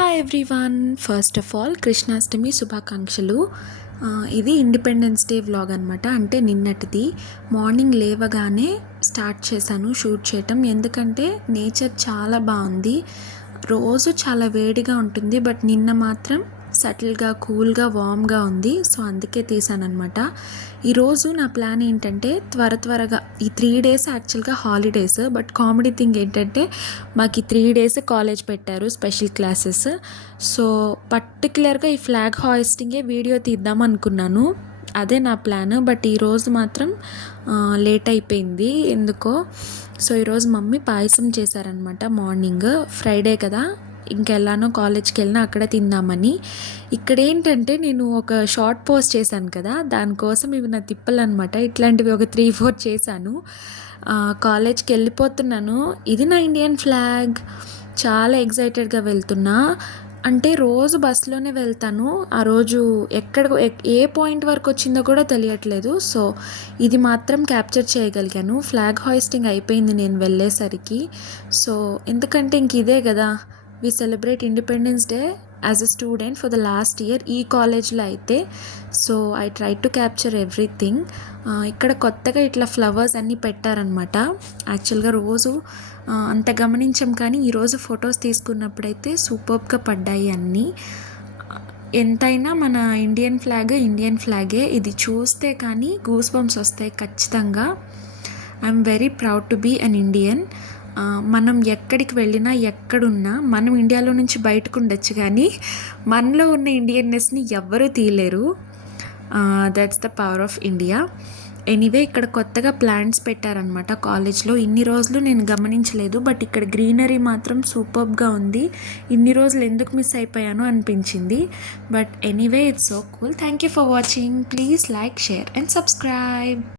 Hi everyone, first of all Krishnashtami శుభాకాంక్షలు. ఇది independence day vlog అనమాట. అంటే నిన్నటిది మార్నింగ్ లేవగానే స్టార్ట్ చేశాను షూట్ చేయటం. ఎందుకంటే నేచర్ చాలా బాగుంది. రోజు చాలా వేడిగా ఉంటుంది, బట్ నిన్న మాత్రం సటిల్గా కూల్గా వామ్గా ఉంది. సో అందుకే తీసానమాట. ఈరోజు నా ప్లాన్ ఏంటంటే త్వరగా ఈ 3 డేస్ యాక్చువల్గా హాలిడేస్, బట్ కామెడీ థింగ్ ఏంటంటే మాకు ఈ 3 డేస్ కాలేజ్ పెట్టారు, స్పెషల్ క్లాసెస్. సో పర్టికులర్గా ఈ ఫ్లాగ్ హాయిస్టింగే వీడియో తీద్దాం అనుకున్నాను. అదే నా ప్లాన్. బట్ ఈరోజు మాత్రం లేట్ అయిపోయింది ఎందుకో. సో ఈరోజు మమ్మీ పాయసం చేశారనమాట. మార్నింగ్ ఫ్రైడే కదా, ఇంకెళ్ళానో కాలేజ్కి వెళ్ళినా అక్కడే తిందామని. ఇక్కడ ఏంటంటే నేను ఒక షార్ట్ పోస్ట్ చేశాను కదా, దానికోసం ఇవి నా తిప్పలు అనమాట. ఇట్లాంటివి ఒక 3-4 చేశాను. కాలేజ్కి వెళ్ళిపోతున్నాను. ఇది నా ఇండియన్ ఫ్లాగ్. చాలా ఎగ్జైటెడ్గా వెళ్తున్నా. అంటే రోజు బస్సులోనే వెళ్తాను. ఆ రోజు ఏ పాయింట్ వరకు వచ్చిందో కూడా తెలియట్లేదు. సో ఇది మాత్రం క్యాప్చర్ చేయగలిగాను. ఫ్లాగ్ హాయిస్టింగ్ అయిపోయింది నేను వెళ్ళేసరికి. సో ఎందుకంటే ఇంక ఇదే కదా, we celebrate independence day as a student for the last year ఈ కాలేజ్లో అయితే. So I try to capture everything. ఇక్కడ కొత్తగా ఇట్లా ఫ్లవర్స్ అన్నీ పెట్టారనమాట. యాక్చువల్గా రోజు అంత గమనించాం, కానీ ఈరోజు ఫొటోస్ తీసుకున్నప్పుడైతే సూపర్గా పడ్డాయి అన్నీ. ఎంతైనా మన ఇండియన్ ఫ్లాగే. ఇది చూస్తే కానీ గూస్ బంప్స్ వస్తాయి ఖచ్చితంగా. I'm very proud to be an Indian. మనం ఎక్కడికి వెళ్ళినా ఎక్కడున్నా మనం ఇండియాలో నుంచి బయటకు ఉండొచ్చు, కానీ మనలో ఉన్న ఇండియన్నెస్ని ఎవ్వరూ తీయలేరు. That's the power of India. Anyway, ఇక్కడ కొత్తగా ప్లాంట్స్ పెట్టారనమాట కాలేజ్లో. ఇన్ని రోజులు నేను గమనించలేదు, బట్ ఇక్కడ గ్రీనరీ మాత్రం సూపర్గా ఉంది. ఇన్ని రోజులు ఎందుకు మిస్ అయిపోయానో అనిపించింది. But anyway, it's so cool. Thank you for watching. Please like, share and subscribe.